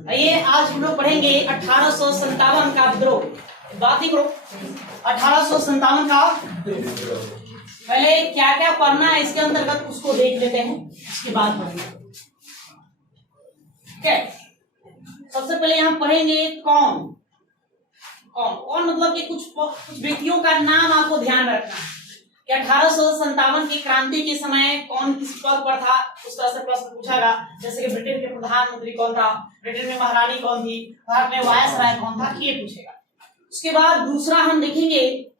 ये आज हम लोग पढ़ेंगे 1857 का विद्रोह। बात ही करो 1857 का। पहले क्या क्या पढ़ना है इसके अंतर्गत उसको देख लेते हैं, उसके बाद पढ़ेंगे। ठीक है, सबसे पहले हम पढ़ेंगे कौन कौन कौन मतलब कि कुछ व्यक्तियों का नाम आपको ध्यान में रखना है कि 1857 की क्रांति के समय कौन किस पद पर था, उस तरह से प्रश्न पूछागा। जैसे कि ब्रिटेन के प्रधानमंत्री कौन था, ब्रिटेन में महारानी कौन थी, भारत में वायसराय कौन था, ये पूछेगा। उसके बाद दूसरा हम देखेंगे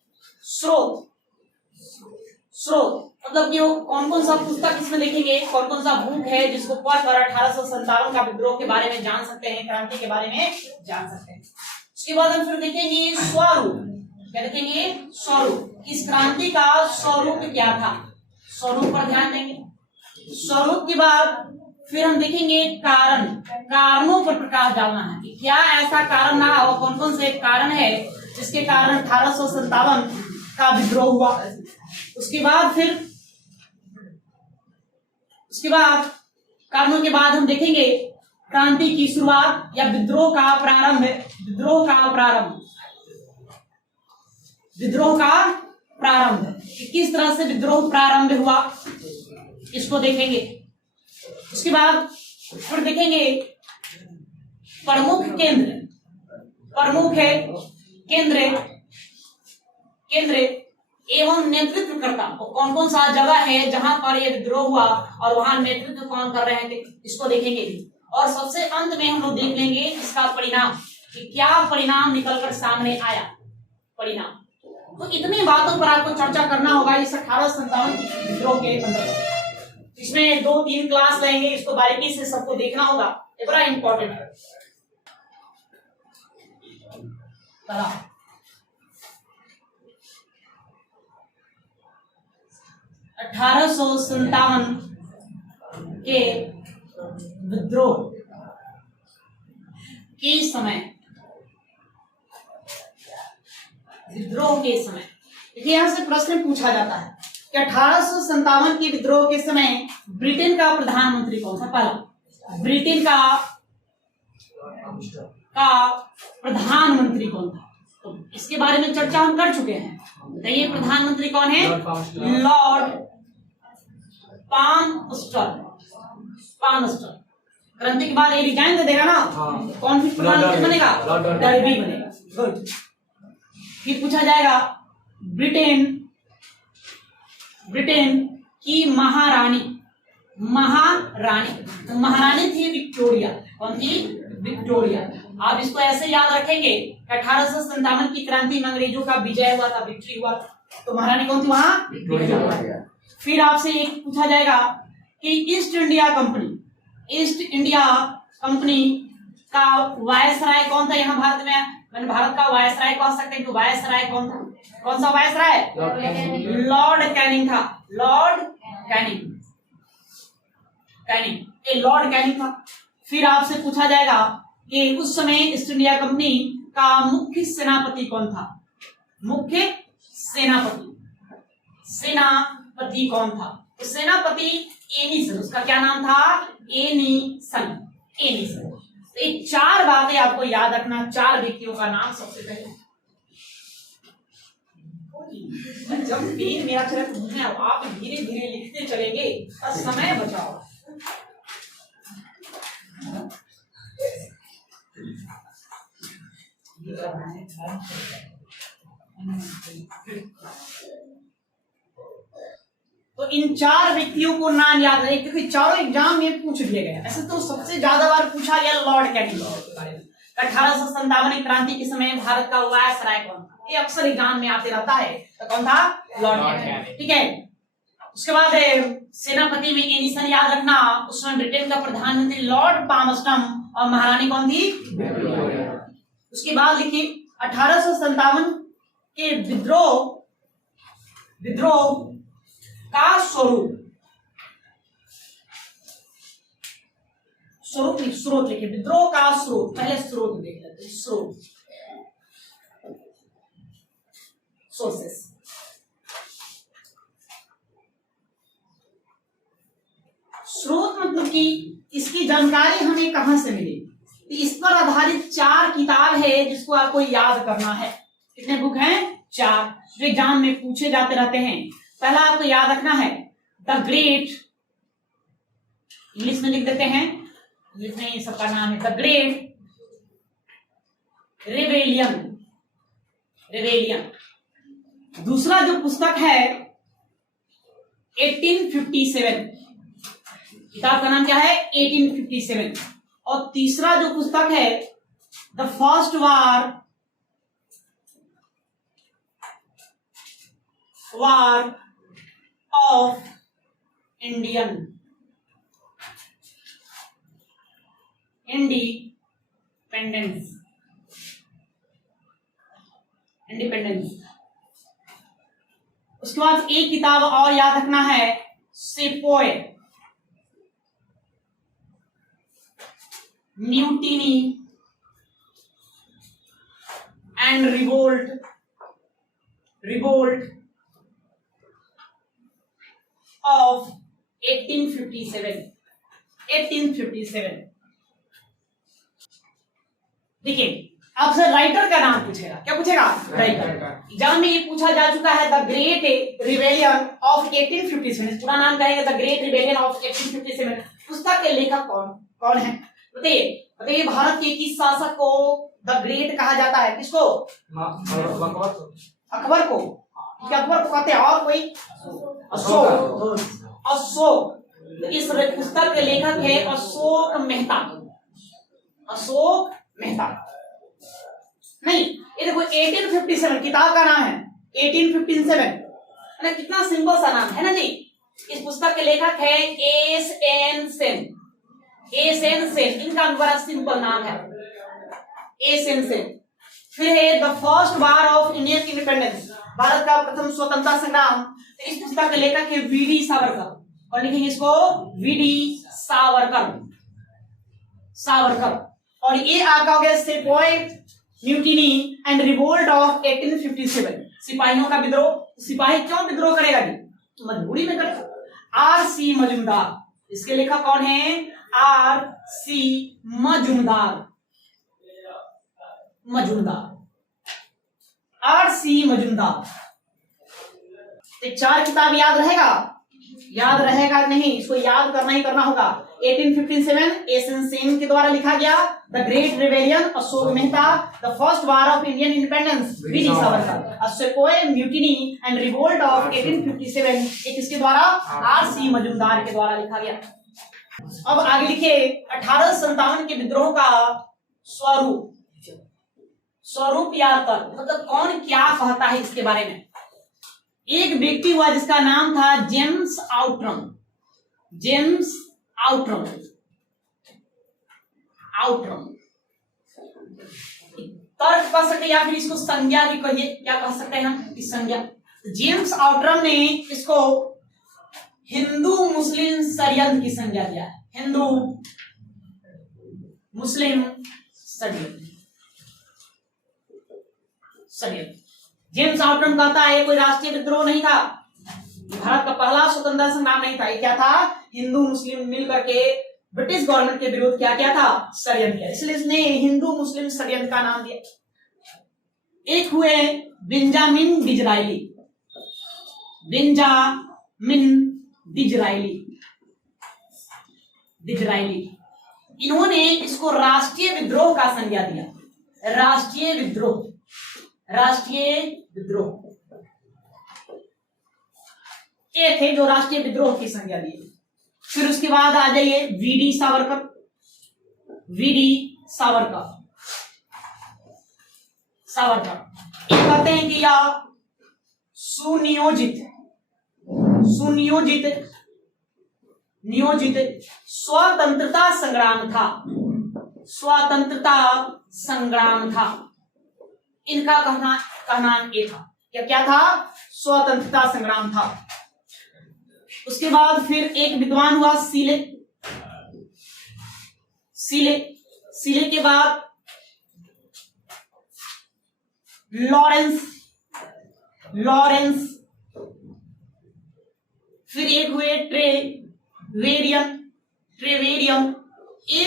स्रोत। स्रोत मतलब कि कौन कौन सा पुस्तक इसमें देखेंगे, कौन कौन सा बुक है जिसको पढ़कर 1857 का विद्रोह के बारे में जान सकते हैं, क्रांति के बारे में जान सकते हैं। उसके बाद हम फिर देखेंगे स्वरूप। क्या देखेंगे? स्वरूप। इस क्रांति का स्वरूप क्या था, स्वरूप पर ध्यान देंगे। स्वरूप के बाद फिर हम देखेंगे कारण, कारणों पर प्रकाश डालना है कि क्या ऐसा कारण रहा और कौन कौन से कारण है जिसके कारण 1857 का विद्रोह हुआ। उसके बाद कारणों के बाद हम देखेंगे क्रांति की शुरुआत या विद्रोह का प्रारंभ। विद्रोह का प्रारंभ किस तरह से विद्रोह प्रारंभ हुआ, इसको देखेंगे। उसके बाद फिर देखेंगे प्रमुख केंद्र, प्रमुख है केंद्र एवं नेतृत्वकर्ता, कौन कौन सा जगह है जहां पर यह विद्रोह हुआ और वहां नेतृत्व कौन कर रहे थे, इसको देखेंगे। और सबसे अंत में हम लोग देख लेंगे इसका परिणाम कि क्या परिणाम निकलकर सामने आया। परिणाम तो इतनी बातों पर आपको चर्चा करना होगा इस 1857 की विद्रोह के अंदर। इसमें 2-3 क्लास लेंगे, इसको बारीकी से सबको देखना होगा, ये बड़ा इंपॉर्टेंट है। 1857 के विद्रोह के समय देखिए यहां से प्रश्न पूछा जाता है कि 1857 के विद्रोह के समय ब्रिटेन का प्रधानमंत्री कौन था। पहला ब्रिटेन का प्रधानमंत्री कौन था, तो इसके बारे में चर्चा हम कर चुके हैं। बताइए प्रधानमंत्री कौन है? लॉर्ड पामस्टर। क्रांति के बाद ये रिजाइन दे देगा ना, कौन भी प्रधानमंत्री बनेगा? डर्बी बनेगा। गुड। फिर पूछा जाएगा ब्रिटेन की महारानी तो महारानी थी विक्टोरिया। कौन थी? विक्टोरिया। आप इसको ऐसे याद रखेंगे 1857 की क्रांति में अंग्रेजों का विजय हुआ था, विक्ट्री हुआ था, तो महारानी कौन थी वहां? विक्टोरिया। फिर आपसे एक पूछा जाएगा कि ईस्ट इंडिया कंपनी का वायसराय कौन था यहाँ भारत में। मैंने भारत का वायसराय कह सकते हैं कि वायसराय कौन था? कौन सा वायसराय? लॉर्ड कैनिंग था। लॉर्ड कैनिंग था। फिर आपसे पूछा जाएगा कि उस समय ईस्ट इंडिया कंपनी का मुख्य सेनापति कौन था। मुख्य सेनापति कौन था? तो सेनापति एनीसन, उसका क्या नाम था? एनीसन। तो ये 4 बातें आपको याद रखना, 4 व्यक्तियों का नाम। सबसे पहले जब पेन मेरा चला आप धीरे धीरे लिखते चलेंगे और समय बचाओ। तो इन 4 व्यक्तियों को नाम याद रहे, क्योंकि चारों एग्जाम में पूछ दिए गए। ऐसे तो सबसे ज्यादा बार पूछा गया लॉर्ड कैनिंग के बारे में। 1857 क्रांति के समय भारत का वायसराय कौन था, ये अक्सर एग्जाम में आते रहता है। तो कौन था? Lord Canning. ठीक है। उसके बाद सेनापति में एनीसन याद रखना, उसमें ब्रिटेन का प्रधानमंत्री लॉर्ड पामस्टम और महारानी कौन थी? उसके बाद लिखिए 1857 के विद्रोह का स्रोत लिखिए। विद्रोह का स्रोत, पहले स्रोत देख लेते हैं। सोर्सेस। स्रोत मतलब कि इसकी जानकारी हमें कहां से मिली। इस पर आधारित 4 किताब है जिसको आपको याद करना है। कितने बुक हैं? 4, जो एग्जाम में पूछे जाते रहते हैं। पहला आपको याद रखना है द ग्रेट, इंग्लिश में लिख देते हैं, इंग्लिश में सबका नाम है द ग्रेट रिबेलियन। रिबेलियन। दूसरा जो पुस्तक है 1857, किताब का नाम क्या है? 1857। और तीसरा जो पुस्तक है the first war of Indians. उसके बाद एक किताब और याद रखना है सेपोय, म्यूटिनी एंड रिवोल्ट ऑफ 1857। देखिए आपसे राइटर का नाम पूछेगा। क्या पूछेगा? राइटर। एग्जाम में ये पूछा जा चुका है द ग्रेट रिबेलियन ऑफ 1857। पूरा नाम कहेंगे द ग्रेट रिबेलियन ऑफ 1857। पुस्तक के लेखक कौन है? बताइए भारत के किस शासक को द ग्रेट कहा जाता है? किसको? अकबर को। अकबर को कहते हैं। और कोई? अशोक। इस पुस्तक के लेखक है अशोक मेहता। नहीं, ये देखो 1857 किताब का नाम है 1857। कितना सिंपल सा नाम है ना जी। इस पुस्तक के लेखक है एस.एन. सेन। इनका बड़ा सिंपल नाम है एस.एन. सेन। फिर है the first war of Indian independence, Bharat का प्रथम स्वतंत्रता संग्राम। इस पुस्तक के लेखक है वी.डी. सावरकर। और लिखेंगे इसको वी.डी. सावरकर। और ये आपका हो गया सेपोय, म्यूटिनी एंड रिवोल्ट ऑफ 1857। सिपाहियों का विद्रोह। सिपाही क्यों विद्रोह करेगा जी? मजबूरी में करेगा। आर.सी. मजूमदार, इसके लेखक कौन है? आर.सी. मजूमदार। आर.सी. मजूमदार। 4 किताब याद रहेगा नहीं, इसको याद करना ही करना होगा। 1857 एस.एन. सेन के द्वारा लिखा गया the great rebellion Ashok Mehta, the first war of Indian independence V D. Savarkar, sepoy, mutiny and revolt of 1857 एक इसके द्वारा आर.सी. मजूमदार के द्वारा लिखा गया। अब आगे लिखिए 1857 के विद्रोह का स्वरूप याद कर, मतलब कौन क्या कहता है इसके बारे में। एक व्यक्ति हुआ जिसका नाम था जेम्स आउट्रम। तर्क कर सकते या फिर इसको संज्ञा भी कहिए। क्या कह सकते हैं हम? इस संज्ञा। जेम्स आउट्रम ने इसको हिंदू मुस्लिम षड्यंत्र की संज्ञा दिया है। हिंदू मुस्लिम षड्यंत्र। जेम्स आउट्रम कहता है कोई राष्ट्रीय विद्रोह नहीं था, भारत का पहला स्वतंत्रता संग्राम नहीं था। ये क्या था? हिंदू मुस्लिम मिलकर के ब्रिटिश गवर्नमेंट के विरुद्ध क्या किया था? षड्यंत्र किया। इसलिए इसने हिंदू मुस्लिम षड्यंत्र का नाम दिया। एक हुए बेंजामिन डिज़रायली। इन्होंने इसको राष्ट्रीय विद्रोह का संज्ञा दिया। राष्ट्रीय विद्रोह। ये थे जो राष्ट्रीय विद्रोह की संज्ञा दी। फिर उसके बाद आ जाइए वी.डी. सावरकर। ये कहते हैं कि यह सुनियोजित स्वतंत्रता संग्राम था। इनका कहना ये था। क्या था? स्वतंत्रता संग्राम था। उसके बाद फिर एक विद्वान हुआ सीले के बाद लॉरेंस, फिर एक हुए ट्रेवेरियन। ये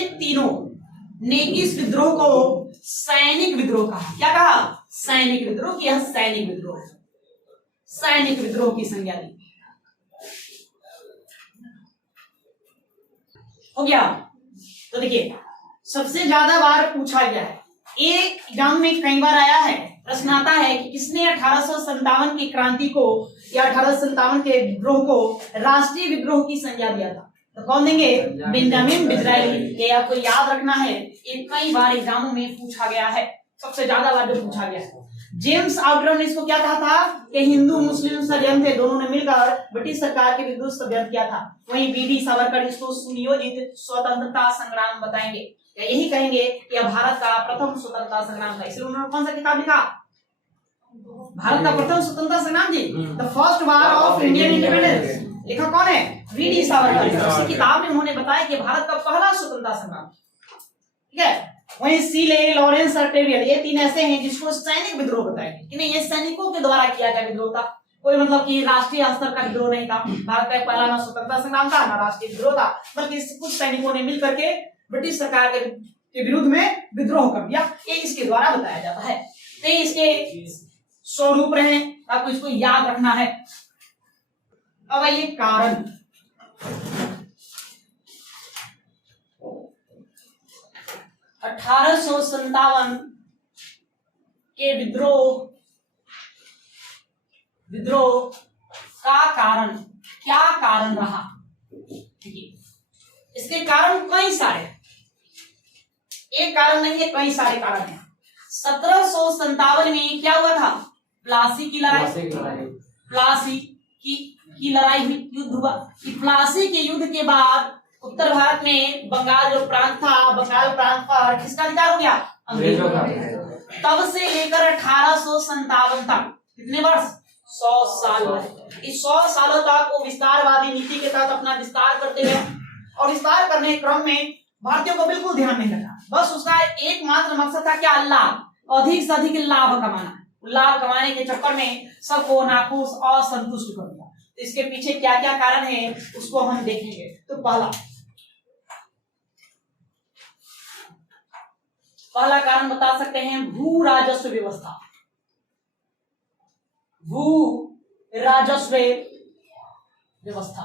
ने इस विद्रोह को सैनिक विद्रोह कहा। क्या कहा? सैनिक विद्रोह। कि यह सैनिक विद्रोह है, सैनिक विद्रोह की संज्ञा दी। हो गया। तो देखिए सबसे ज्यादा बार पूछा गया है, एक एग्जाम में कई बार आया है, प्रश्न आता है कि किसने 1857 की क्रांति को या 1857 के विद्रोह को राष्ट्रीय विद्रोह की संज्ञा दिया था? तो कौन देंगे? Benjamin Disraeli. ये आपको याद रखना है, ये कई बार एग्जामों में पूछा गया है, सबसे ज्यादा बार जो पूछा गया है। जेम्स आउटरन ने इसको क्या कहा था कि हिंदू मुस्लिम षड्यंत्र थे, दोनों ने मिलकर ब्रिटिश सरकार के विरुद्ध षड्यंत्र किया था। वहीं वीडी सावरकर इसको सुनियोजित स्वतंत्रता संग्राम बताएंगे, या यही कहेंगे कि यह भारत का प्रथम स्वतंत्रता संग्राम था। इसलिए उन्होंने कौन सा किताब लिखा? भारत का प्रथम स्वतंत्रता संग्राम जी, the first war of Indian independence. लिखा कौन है? वीडी सावरकर। उसी किताब में उन्होंने बताया कि भारत का पहला स्वतंत्रता संग्राम। ठीक है। वहीं सीले, लॉरेंस और टेवियर, ये तीन ऐसे हैं जिसको सैनिक विद्रोह बताएंगे कि नहीं ये सैनिकों के द्वारा किया गया विद्रोह था, कोई मतलब कि राष्ट्रीय स्तर का विद्रोह नहीं था। भारत का पहला ना स्वतंत्रता संग्राम था ना राष्ट्रीय विद्रोह था, बल्कि कुछ सैनिकों ने मिलकर के ब्रिटिश सरकार के विरुद्ध में विद्रोह कर दिया, ये इसके द्वारा बताया जाता है। तो इसके स्वरूप रहे, आपको इसको याद रखना है। अब ये कारण, 1857 के विद्रोह का कारण, क्या कारण रहा? इसके कारण कई सारे, एक कारण नहीं है, कई सारे कारण हैं। 1757 में क्या हुआ था? प्लासी की लड़ाई, प्लासी की लड़ाई हुई, युद्ध हुआ। प्लासी के युद्ध के बाद उत्तर भारत में बंगाल जो प्रांत था, बंगाल प्रांत पर किसका अधिकार हो गया? अंग्रेजों का। तब से लेकर 1857 तक कितने वर्ष? 100 साल। इस 100 सालों तक वो विस्तारवादी नीति के तहत अपना विस्तार करते गए, और विस्तार करने के क्रम में भारतीयों को बिल्कुल ध्यान नहीं रखा। बस उसका एकमात्र मकसद था क्या? लाभ, अधिक से अधिक लाभ कमाना। लाभ कमाने के चक्कर में सबको नाखुश और संतुष्ट कर दिया। इसके पीछे क्या क्या कारण है उसको हम देखेंगे। तो पहला कारण बता सकते हैं भू राजस्व व्यवस्था। भू राजस्व व्यवस्था।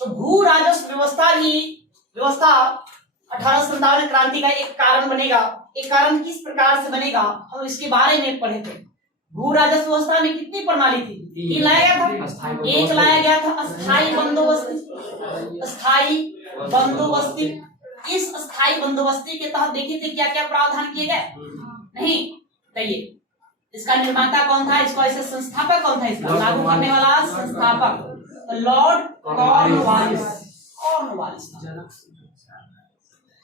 तो भू राजस्व व्यवस्था ही 1857 क्रांति का एक कारण बनेगा। एक कारण किस प्रकार से बनेगा हम इसके बारे में पढ़े थे। भू राजस्व व्यवस्था में कितनी प्रणाली थी? तीन लाया गया था। एक लाया गया था अस्थायी बंदोबस्ती। अस्थायी बंदोबस्ती, इस अस्थायी बंदोबस्ती के तहत देखिए थे क्या क्या प्रावधान किए गए? नहीं बताइए। इसका निर्माता कौन था? इसको ऐसे संस्थापक कौन था? इसका लागू करने वाला संस्थापक लॉर्ड कॉर्नवालिस।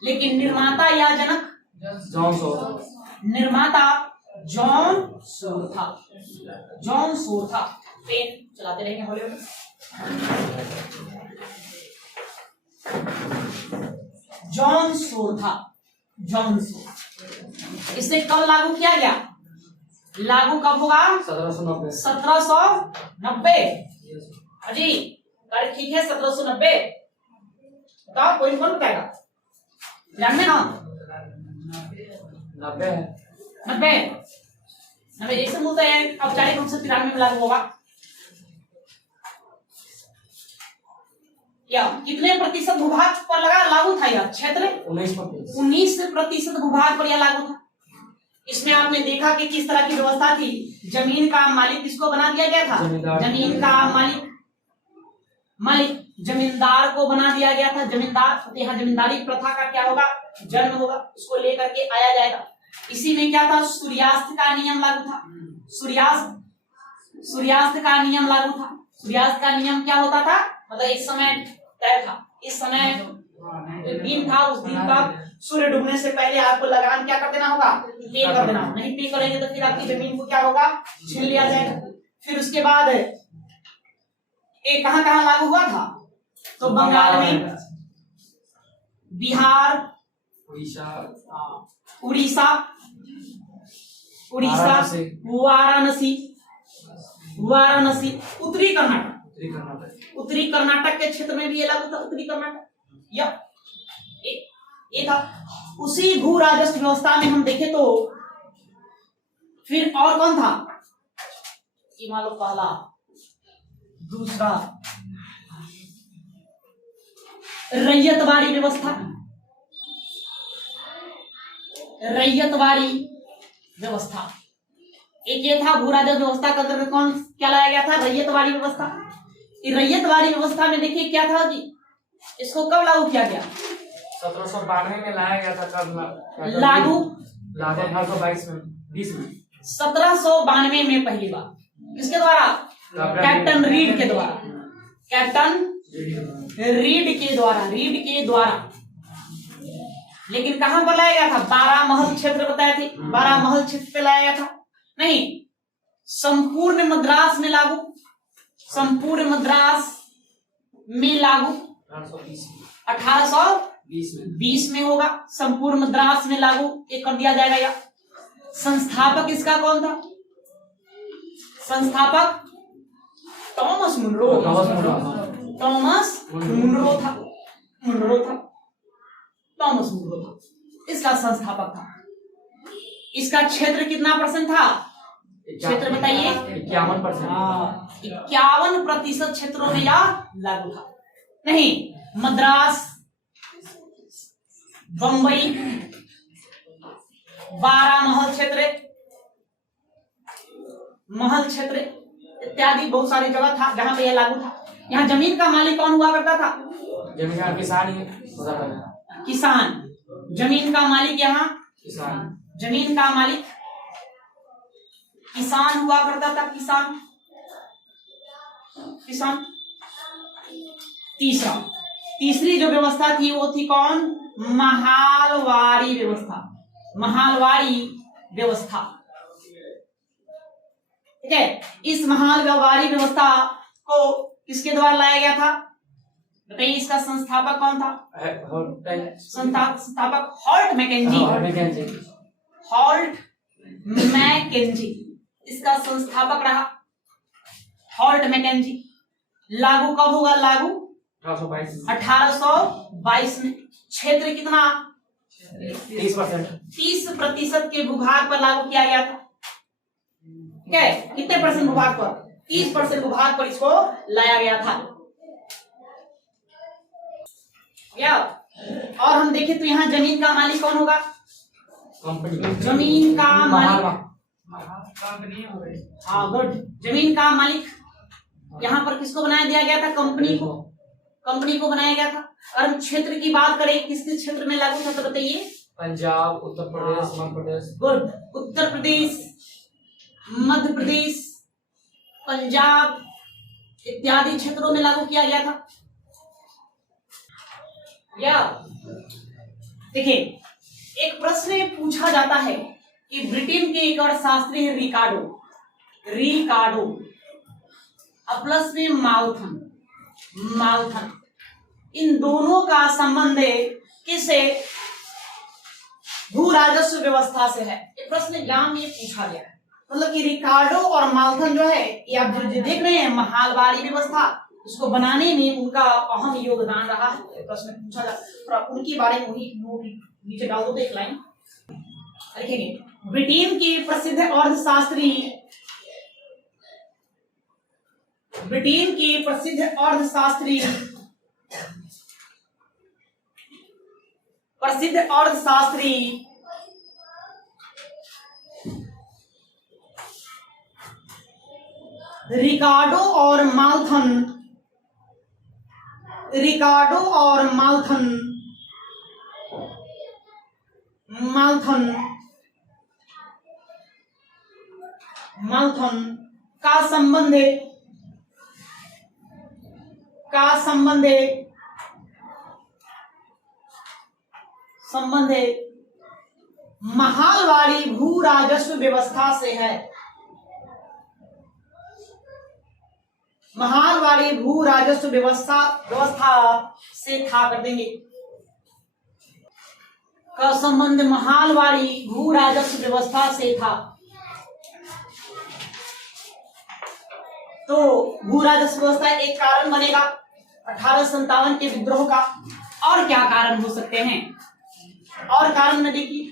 लेकिन निर्माता या जनक निर्माता जॉन सोर था। पेन चलाते रहेंगे हौले हौले। जॉन सोर था। इसे कब लागू किया गया? लागू कब होगा? 1790। जी ठीक है, 1790। बताओ कोई कौन बताएगा? 93 ना? 90 जैसे बोलते हैं औपचारिक रूप से 93 में लागू होगा। या कितने प्रतिशत भूभाग पर लागू था यह क्षेत्र? 19% भूभाग पर यह लागू था। इसमें आपने देखा कि किस तरह की व्यवस्था थी। जमीन का मालिक किसको बना दिया गया था? जमीन का मालिक जमींदार को बना दिया गया था। जमींदार, यहाँ जमींदारी प्रथा का क्या होगा? जन्म होगा, उसको लेकर के आया जाएगा। इसी में क्या था? सूर्यास्त का नियम लागू था। सूर्यास्त का नियम लागू था। सूर्यास्त का नियम क्या होता था? मतलब एक समय तय था, इस समय दिन था, उस दिन तक सूर्य डूबने से पहले आपको लगान क्या कर देना होगा? पे कर देना होगा। नहीं पे करेंगे तो फिर आपकी जमीन को क्या होगा? छीन लिया जाएगा। फिर उसके बाद एक कहां लागू हुआ था? तो बंगाल में, बिहार, उड़ीसा, वाराणसी, उत्तरी कर्नाटक के क्षेत्र में भी ये लागू था। उत्तरी कर्नाटक ये था। उसी भू राजस्व व्यवस्था में हम देखें तो फिर और कौन था, ये मान लो पहला, दूसरा रैयतवाड़ी व्यवस्था। रैयतवाड़ी व्यवस्था एक ये था, भू राजस्व व्यवस्था का अंतर्गत कौन क्या लाया गया था, रैयतवाड़ी व्यवस्था। रैयतवाड़ी व्यवस्था में देखिए क्या था जी, इसको कब लागू किया गया, 1792 में लाया गया था। कब लागू 1822 में 20 में 1792 में पहली बार किसके द्वारा, कैप्टन रीड के द्वारा, कैप्टन रीड के द्वारा। लेकिन कहां पर लाया गया था, 12 महल क्षेत्र बताए थे, 12 महल क्षेत्र पे लाया गया था, नहीं संपूर्ण मद्रास में लागू, संपूर्ण मद्रास में लागू 1820 में होगा, संपूर्ण मद्रास में लागू एक कर दिया जाएगा। या संस्थापक इसका कौन था, संस्थापक टॉमस मुनरो, टॉमस मुनरो था, टॉमस मुनरो था, इसका संस्थापक था। इसका क्षेत्र कितना परसेंट था, क्षेत्र बताइए, 51% क्षेत्रों में या लागू था। नहीं, मद्रास, बंबई, 12 महल क्षेत्र इत्यादि बहुत सारी जगह था जहां पे यह लागू था। यहाँ जमीन का मालिक कौन हुआ करता था, जमीन का किसान ही होता था, किसान। जमीन का मालिक यहाँ किसान, जमीन का मालिक किसान हुआ करता था, किसान। तीसरी जो व्यवस्था थी वो थी कौन, महालवाड़ी व्यवस्था, महालवाड़ी व्यवस्था। ठीक है, इस महालवाड़ी व्यवस्था को किसके द्वारा लाया गया था बताइए, इसका संस्थापक कौन था, संस्थापक हॉल्ट मैकेंजी, हॉल्ट मैकेंजी इसका संस्थापक रहा, हॉल्ट मैकेंजी। लागू कब होगा, लागू 1822 में। क्षेत्र कितना, 30% के भूभाग पर लागू किया गया था। ठीक है, कितने परसेंट भूभाग पर, 30% भूभाग पर इसको लाया गया था। या और हम देखें तो यहाँ जमीन का मालिक कौन होगा, जमीन का मालिक, हाँ गुड, जमीन का मालिक यहाँ पर किसको बनाया दिया गया था, कंपनी को बनाया गया था। और हम क्षेत्र की बात करें, किस किस क्षेत्र में लागू था तो बताइए, पंजाब, उत्तर प्रदेश, मध्य प्रदेश। गुड, उत्तर प्रदेश, मध्य प्रदेश, पंजाब इत्यादि क्षेत्रों में लागू किया गया था। या देखिए, एक प्रश्न पूछा जाता है कि ब्रिटेन के एक अर्थशास्त्री रिकार्डो प्लस में माउथन, इन दोनों का संबंध किससे, भू राजस्व व्यवस्था से है। ये प्रश्न एग्जाम में पूछा गया है, मतलब कि रिकार्डो और माउथन जो है, ये आप जो देख रहे हैं महालवाड़ी व्यवस्था, उसको बनाने में उनका अहम योगदान रहा है। प्रश्न पूछा जाता, उनके बारे में वही नोट नीचे डाल दो, एक लाइन लिखेंगे। ब्रिटेन के प्रसिद्ध अर्थशास्त्री रिकार्डो और माउथन का संबंध है महालवाड़ी भू राजस्व व्यवस्था से है। महालवाड़ी भू राजस्व व्यवस्था से था कर देंगे का संबंध महालवाड़ी भू राजस्व व्यवस्था से था। तो भू राजस्व व्यवस्था एक कारण बनेगा 1857 के विद्रोह का। और क्या कारण हो सकते हैं, और कारण में देखिए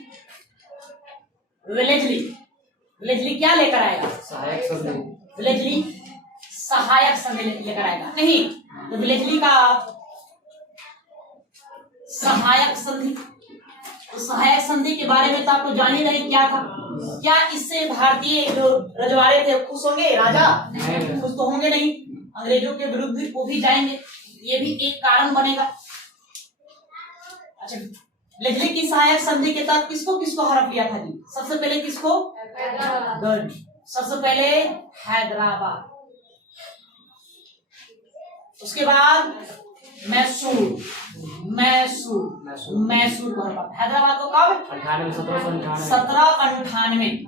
वेलेजली, वेलेजली क्या लेकर आएगा? सहायक संधि। वेलेजली सहायक संधि लेकर आएगा। नहीं तो वेलेजली का सहायक संधि, तो सहायक संधि के बारे में तो आपको जान ही नहीं क्या था। क्या इससे भारतीय जो रजवाड़े थे खुश होंगे? राजा खुश तो होंगे नहीं, अंग्रेजों के विरुद्ध वो भी जाएंगे, ये भी एक कारण बनेगा। अच्छा, वेलेजली की सहायक संधि के तहत किसको किसको हड़प लिया था जी? सबसे पहले किसको? गढ़, सबसे पहले हैदराबाद, उसके बाद मैसूर, मैसूर मैसूर को हड़पा। हैदराबाद को कब? 1798,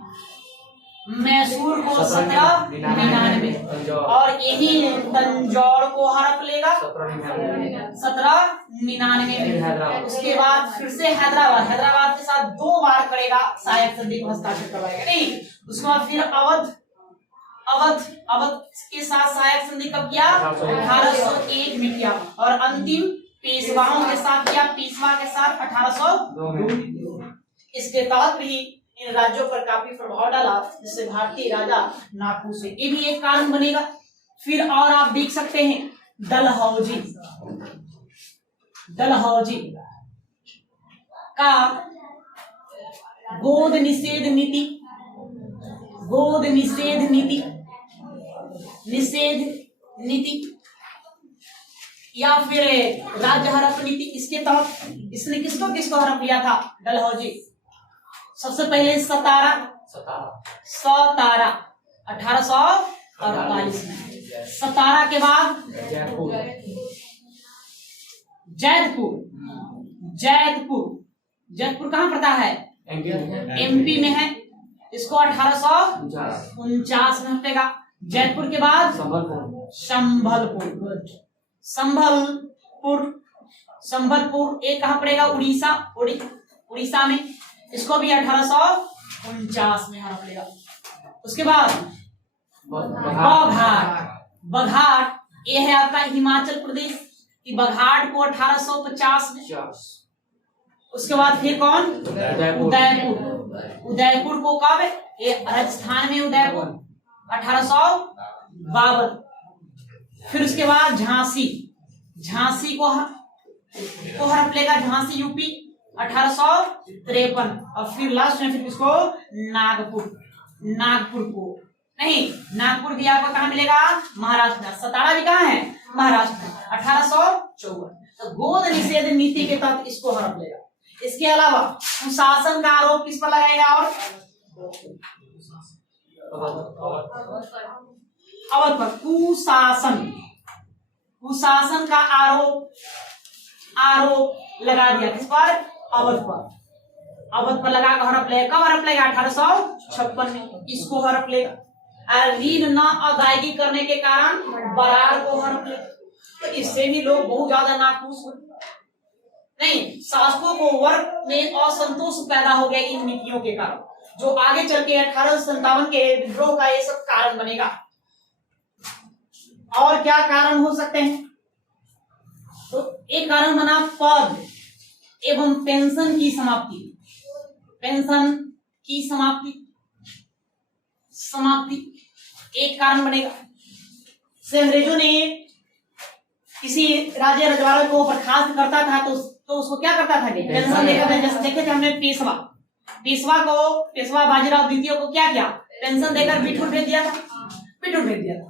मैसूर को 1799 और यही तंजौर को हड़प लेगा 1799 में। उसके बाद फिर से हैदराबाद, हैदराबाद के साथ 2 बार करेगा सहायक संधि को हस्ताक्षर करवाएगा। नहीं, उसके बाद फिर अवध, अवध के साथ सहायक संधि कब किया? 1801 में किया। और अंतिम पेशवाओं के साथ किया, पेशवा के साथ 1802। इसके तहत भी इन राज्यों पर काफी प्रभाव डाला, जिससे भारतीय राजा नाखुश है, ये भी एक कारण बनेगा। फिर और आप देख सकते हैं डलहौजी, डलहौजी का गोद निषेध नीति, गोद निषेध नीति, निषेध नीति या फिर राज्य हड़प नीति, इसके तहत इसने किसको किसको हड़प लिया था? डलहौजी। सबसे पहले सतारा 1848 में, सतारा के बाद जयपुर, जैतपुर, जैतपुर, जैतपुर कहाँ पड़ता है? एमपी में है, इसको 1849 में हटेगा। जैतपुर के बाद संबलपुर, संबलपुर, संबलपुर, संबलपुर एक कहाँ पड़ेगा? उड़ीसा, उड़ीसा में, इसको भी 1849 में हड़प लेगा। उसके बाद बघाट, बघाट ये है आपका हिमाचल प्रदेश की, बघाट को 1850 में। उसके बाद फिर कौन? उदयपुर, उदयपुर को कब? ये राजस्थान में उदयपुर 1852। फिर उसके बाद झांसी, झांसी को हड़प लेगा, झांसी यूपी 1853। और फिर लास्ट में फिर किसको? नागपुर, नागपुर को नहीं, नागपुर भी आपको कहाँ मिलेगा? महाराष्ट्र में। सतारा भी कहाँ है? महाराष्ट्र में, 1854। तो गोद निषेध नीति के तहत इसको हड़प लेगा। इसके अलावा कुशासन का आरोप किस पर लगाएगा? और अवध पर कुशासन, कुशासन का आरोप लगा दिया किस पर? अवध पर, अवध पर लगा कर हड़प लेगा। कब हड़प लेगा? 1856 में इसको हड़प लेगा। ऋण न अदायगी करने के कारण बरार को हड़प लेगा। तो इससे भी लोग बहुत ज्यादा नाखुश हुए। नहीं, शासकों को वर्ग में असंतोष पैदा हो गया इन नीतियों के कारण, जो आगे चल के 1857 के विद्रोह का ये सब कारण बनेगा। और क्या कारण हो सकते हैं? तो एक कारण बना पद एवं पेंशन की समाप्ति, पेंशन की समाप्ति, समाप्ति एक कारण बनेगा। से अंग्रेजों ने किसी राजे रजवाड़े को बर्खास्त करता था तो उसको क्या करता था? पेंशन देकर। जैसे देखे थे हमने पेशवा बाजीराव द्वितीय को क्या किया? पेंशन देकर बिठूर भेज दिया था, बिठूर भेज दिया था।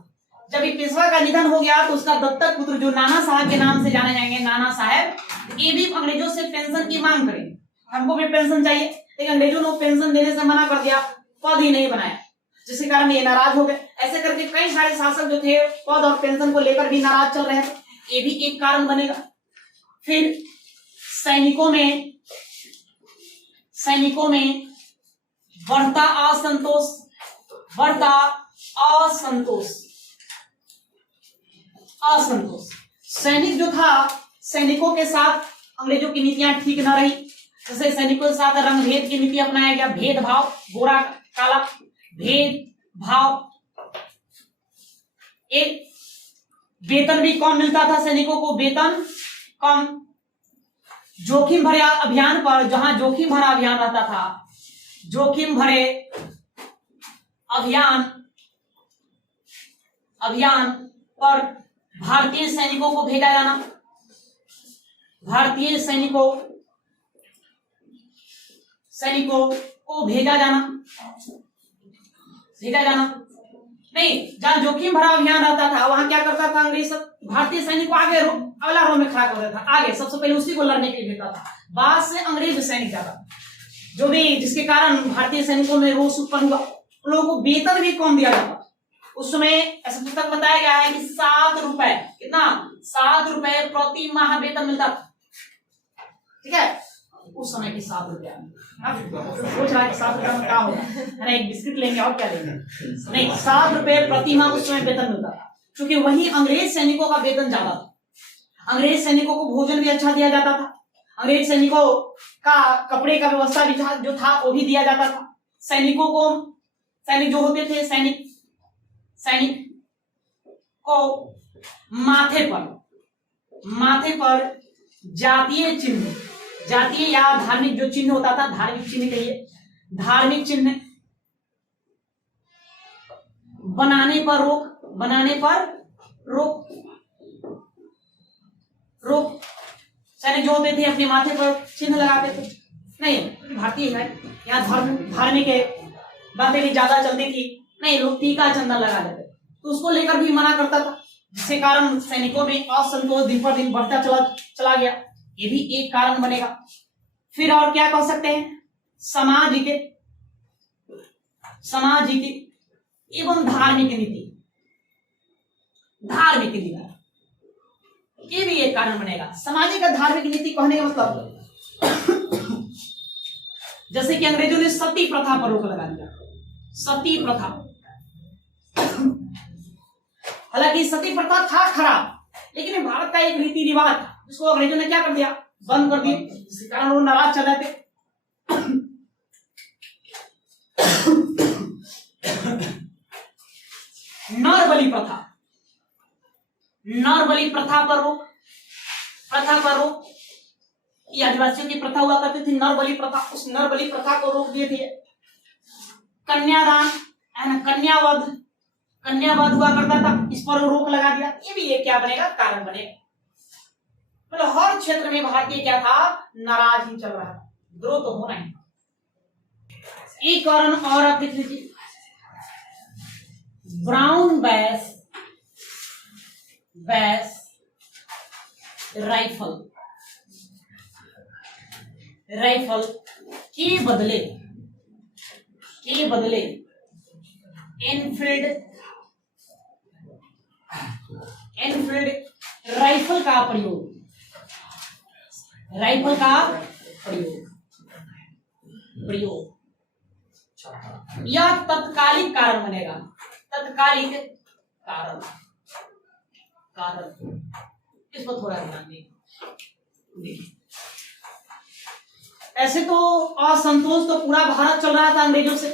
जब ये पेशवा का निधन हो गया तो उसका दत्तक पुत्र जो नाना साहब के नाम से जाने जाएंगे, नाना साहब, ये भी अंग्रेजों से पेंशन की मांग करें, हमको भी पेंशन चाहिए, लेकिन अंग्रेजों ने पेंशन देने से मना कर दिया, पद ही नहीं बनाया, जिसके कारण ये नाराज हो गए। ऐसे करके कई सारे शासक जो थे पद और पेंशन को लेकर भी नाराज चल रहे थे, ये भी एक कारण बनेगा। फिर सैनिकों में बढ़ता असंतोष, बढ़ता असंतोष, असंतोष। सैनिक जो था, सैनिकों के साथ अंग्रेजों की नीतियां ठीक न रही। जैसे सैनिकों के साथ रंगभेद की नीति अपनाया गया, भेदभाव, गोरा काला भेदभाव। एक वेतन भी कम मिलता था सैनिकों को, वेतन कम, जोखिम भरे अभियान पर, जहां जोखिम भरा अभियान रहता था, जोखिम भरे अभियान पर भारतीय सैनिकों को भेजा जाना, भारतीय सैनिकों को भेजा जाना नहीं, जहां जोखिम भरा अभियान रहता था वहां क्या करता था अंग्रेज, भारतीय सैनिक को आगे अगला रो में खड़ा कर देता था, आगे सबसे पहले उसी को लड़ने के लिए भेजता था, बाद से अंग्रेज सैनिक जाता, जो भी जिसके कारण भारतीय सैनिकों में रोष उत्पन्न हुआ, उन लोगों को वेतन भी कम दिया जाता। उस समय ऐसा पुस्तक बताया गया है कि 7 रुपए, कितना 7 रुपए प्रति माह वेतन मिलता था, ठीक है, उस समय की 7 रुपया। सोच रहा है कि 7 रुपया में क्या होगा, है ना, एक बिस्किट लेंगे और क्या लेंगे, नहीं, 7 रुपए प्रति माह उस समय वेतन मिलता था, क्योंकि वही अंग्रेज सैनिकों का वेतन ज्यादा था। अंग्रेज सैनिकों को भोजन भी अच्छा दिया जाता था, अंग्रेज सैनिकों का कपड़े का व्यवस्था भी जो था वो भी दिया जाता था। सैनिकों को, सैनिक जो होते थे, सैनिक को माथे पर जातीय चिन्ह, जातीय या धार्मिक जो चिन्ह होता था, धार्मिक चिन्ह कहिए, धार्मिक चिन्ह बनाने पर रोक। सैनिक जो होते थे अपने माथे पर चिन्ह लगाते थे, नहीं भारतीय है, यहाँ धार्मिक बातें भी ज्यादा चलती थी, नहीं लोग टीका चंदन लगा देते, तो उसको लेकर भी मना करता था, जिसके कारण सैनिकों में असंतोष दिन पर दिन बढ़ता चला गया, ये भी एक कारण बनेगा। फिर और क्या कह सकते हैं, सामाजिक एवं धार्मिक नीति, ये भी एक कारण बनेगा। सामाजिक और धार्मिक नीति कहने का मतलब जैसे कि अंग्रेजों ने सती प्रथा पर रोक लगा दिया, सती प्रथा, हालांकि सती प्रथा था खराब, लेकिन भारत का एक रीति रिवाज जिसको अंग्रेजों ने क्या कर दिया, बंद कर दिया, जिसके कारण वो नाराज चल रहे थे। नरबली प्रथा पर रोक, ये आदिवासियों की प्रथा हुआ करती थी नरबली प्रथा, उस नरबली प्रथा को रोक दिए थे। कन्यादान, कन्यावध हुआ करता था, इस पर रोक लगा दिया, ये भी एक क्या बनेगा, कारण बनेगा। मतलब हर क्षेत्र में भारतीय क्या था, नाराज ही चल रहा था, विद्रोह तो होना ही। एक कारण और आप लिख लीजिए, ब्राउन बैस राइफल के बदले एनफील्ड राइफल का प्रयोग यह तत्कालिक कारण बनेगा, तत्कालिक कारण, इस पर थोड़ा ध्यान देखिए। ऐसे तो असंतोष तो पूरा भारत चल रहा था अंग्रेजों से,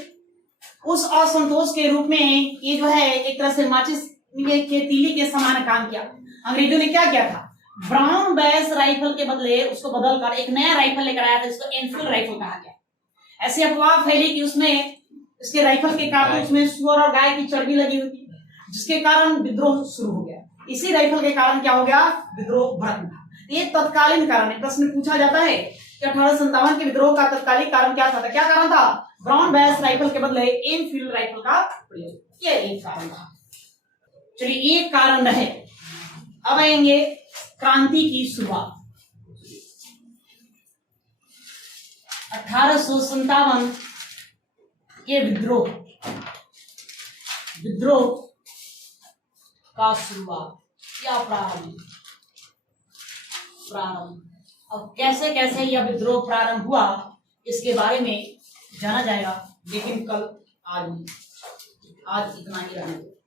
उस असंतोष के रूप में ये जो है एक तरह से माचिस के तीली के समान काम किया। अंग्रेजों ने क्या किया था, ब्राउन बैस राइफल के बदले उसको बदलकर एक नया राइफल लेकर आया था, जिसको एनफील्ड राइफल कहा गया। ऐसी अफवाह फैली कि उसमें, इसके राइफल के कारतूस में सुअर और गाय की चर्बी लगी हुई थी, जिसके कारण विद्रोह शुरू हो गया। इसी राइफल के कारण क्या हो गया, विद्रोह भड़क उठा। ये तत्कालीन कारण है, प्रश्न पूछा जाता है कि 1857 के विद्रोह का तत्कालिक कारण क्या था, क्या कारण था, ब्राउन बैस राइफल के बदले एनफील्ड राइफल का प्रयोग, ये एक कारण था। चलिए एक कारण रहे, अब आएंगे क्रांति की शुरुआत। 1857 के विद्रोह का शुरुआत या प्रारंभ। अब कैसे कैसे यह विद्रोह प्रारंभ हुआ इसके बारे में जाना जाएगा, लेकिन कल आज इतना ही रहेगा।